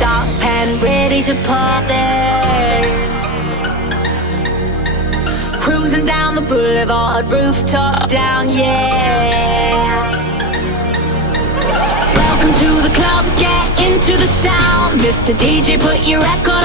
dark pen ready to party. Cruising down the boulevard, rooftop down, yeah. Welcome to the club, get into the sound. Mr. DJ, put your record